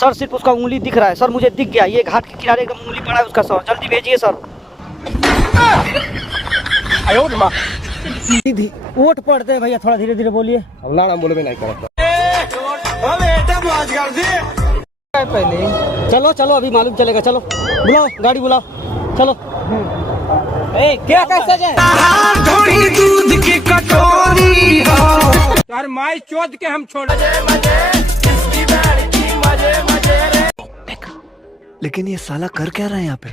Sir सिर्फ उसका उंगली दिख रहा है सर, मुझे दिख गया, ये घाट के किनारे एकदम उंगली पड़ा है उसका सर, जल्दी भेजिए सर। दीदी वोट पड़ते हैं भैया, थोड़ा धीरे धीरे बोलिए। बोलबे नहीं करता पहले चलो चलो अभी मालूम चलेगा, चलो बुलाओ गाड़ी बुलाओ चलो। क्या कैसे जाए थोड़ी दूध की कटोरी हो माई चोद के हम छोड़ लेकिन ये साला कर क्या रहा है यहाँ पे?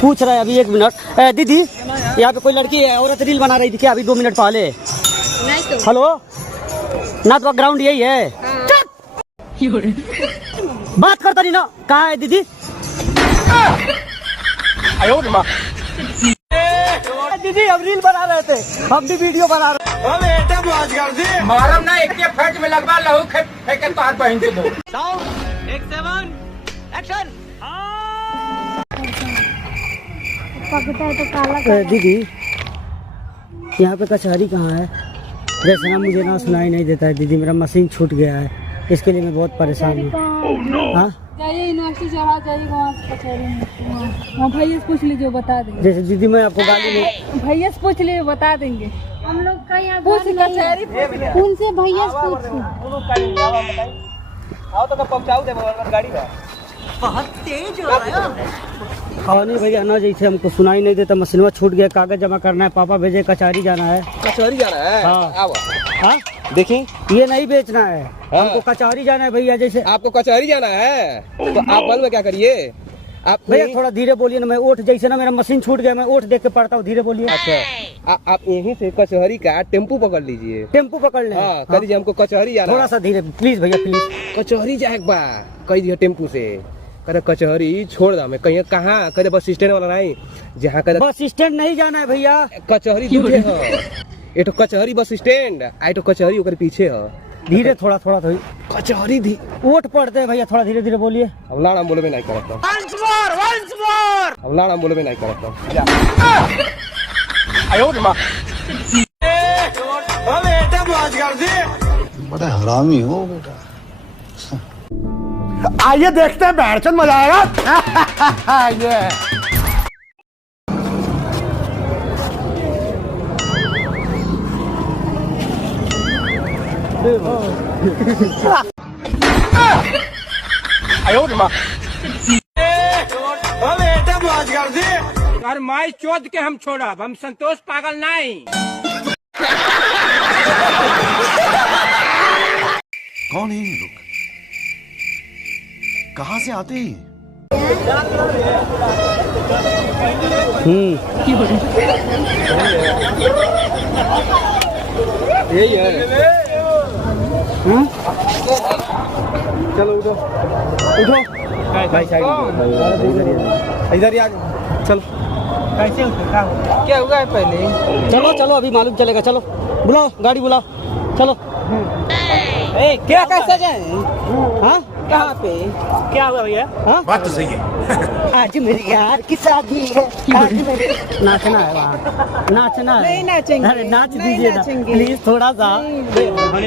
पूछ रहा है अभी 1 मिनट। दीदी यहाँ पे कोई लड़की औरत रील बना रही थी क्या अभी 2 मिनट पहले? हेलो ना तो ग्राउंड यही है, बात करता नहीं ना, कहाँ है दीदी? दीदी हम रील बना रहे थे, हम भी वीडियो बना रहे थे। मारम ना एक फट में लगवा लहू फेंके तो हाथ बहन से दो। दीदी यहाँ पे कचहरी कहाँ है? जैसे ना मुझे ना सुनाई नहीं देता है दीदी, मेरा मशीन छूट गया है, इसके लिए मैं बहुत परेशान हूँ। हाँ जाइए यूनिवर्सिटी चढ़ा जाइए, वहाँ से कचहरी में भैया से पूछ लीजिए बता देंगे। जैसे दीदी मैं आपको गाली नहीं, भैया से पूछ लीजिए बता देंगे। हम लोग का यहाँ पूछ कचहरी उनसे भैया से पूछ। बहुत तेज हो रहा है। हाँ नहीं भैया ना, जैसे हमको सुनाई नहीं देता, मशीनवा छूट गया, कागज जमा करना है, पापा भेजे कचहरी जाना है। कचहरी जाना है? हाँ हाँ देखिए ये नहीं बेचना है, हमको कचहरी जाना है भैया। जैसे आपको कचहरी जाना है तो आप बल में क्या करिए आप भैया थोड़ा धीरे बोलिए ना, मैं ओठ जैसे ना मेरा मशीन छूट गया, मैं ओठ देख के पढ़ता हूँ, धीरे बोलिए। अच्छा आप यहीं से कचहरी का टेम्पू पकड़ लीजिए। टेम्पू पकड़ ले? हाँ कर लीजिए, हमको कचहरी जाना। थोड़ा सा धीरे प्लीज भैया प्लीज। कचहरी जाए बा कह दिया टेम्पू से, करे कचहरी छोड़ दा मैं कहीं कहाँ करे, बस स्टैंड वाला नहीं जहाँ करे। बस स्टैंड नहीं जाना है भैया, कचहरी दूर है, ये तो कचहरी बस स्टैंड आई तो कचहरी ओकर पीछे है। धीरे थोड़ा थोड़ा थोड़ी कचहरी वोट पड़ते हैं भैया, थोड़ा धीरे धीरे बोलिए। हम लाना बोलबे नहीं करता, हम लाना बोलबे नहीं करता। बड़ा हरामी हो बेटा। आइए देखते हैं बैठचंद मजा आएगा। ये और माई चोद के हम छोड़ा, हम संतोष पागल नहीं। कौन है ये लोग? कहाँ से आते हैं? यही है। चलो उठो उठो भाई साइड इधर ही आ चलो। कैसे क्या हुआ है पहले? चलो चलो अभी मालूम चलेगा, चलो बुलाओ गाड़ी बुलाओ चलो। क्या कैसे जाए? हाँ कहाँ पे क्या हुआ भैया? हाँ बात तो सही है। आज मेरी यार की शादी है, आज मेरी नाचना है वहाँ, नाचना है। नहीं नाचेंगे, अरे नाच नहीं दीजिए ना नाचेंगे। प्लीज थोड़ा सा।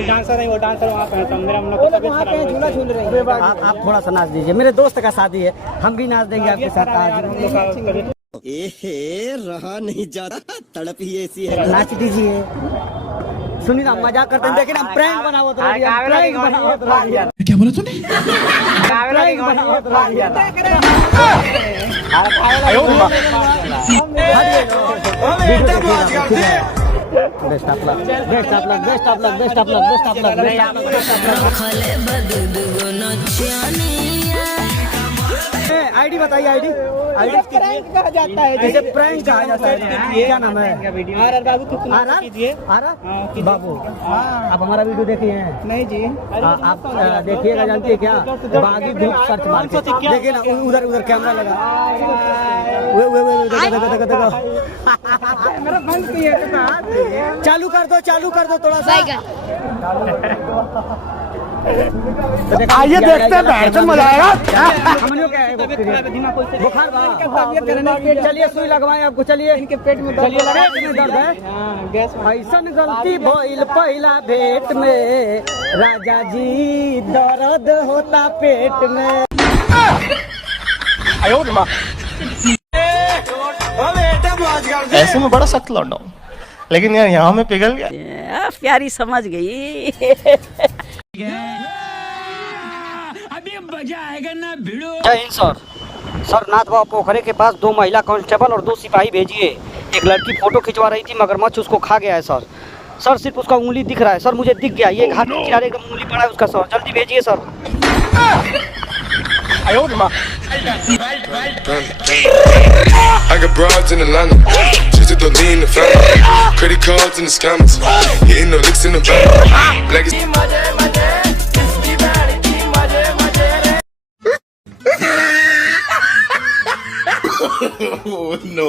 डांसर है वो, डांसर वहाँ पे तो मेरा वहाँ पे झूला झूल रही है। आप थोड़ा सा नाच दीजिए, मेरे दोस्त का शादी है, हम भी नाच देंगे आपके साथ आज। रहा नहीं जाता, तड़प ही ऐसी है। नाच दीजिए, सुनिए ना मजाक करते हैं, देखिए ना प्रैंक बना हुआ तो प्रैंक बना हुआ तो क्या बोला तूने? प्रैंक बना हुआ तो best of luck, best of luck, best of luck, best of luck, best of luck, ID बताइए। आईडी प्रैंक कहा जाता है, जैसे प्रैंक कहा जाता है, क्या नाम है? आर बाबू आर बाबू। आप हमारा वीडियो देखिए हैं? नहीं जी, आप देखिएगा, जानते हैं क्या? बागी धूप सर्च मार के देखिए ना, उधर उधर कैमरा लगा, देखो देखो। चालू कर दो, चालू कर दो थोड़ा सा। आइए देखते हैं बैठचंद मजा आएगा। हमने क्या है बुखार चलिए सुई लगवाएं आपको, चलिए इनके पेट में चलिए लगा, में दर्द है। ऐसा गलती भइल पहला भेंट में, राजा जी दर्द होता पेट में। ऐसे में बड़ा सख्त लौटा हूँ, लेकिन यार यहाँ में पिघल गया। प्यारी समझ गई। जय हिंद सर। सर नाथबाबा पोखरे के पास 2 महिला कांस्टेबल और 2 सिपाही भेजिए। एक लड़की फोटो खिंचवा रही थी, मगरमच्छ उसको खा गया है सर। सर सिर्फ उसका उंगली दिख रहा है सर, मुझे दिख गया, ये घाट के किनारे का उंगली पड़ा है उसका सर, जल्दी भेजिए sir. I got broads in Atlanta, just to lean the family. Credit cards in the scammers, hitting the licks in the van. Black is oh, no.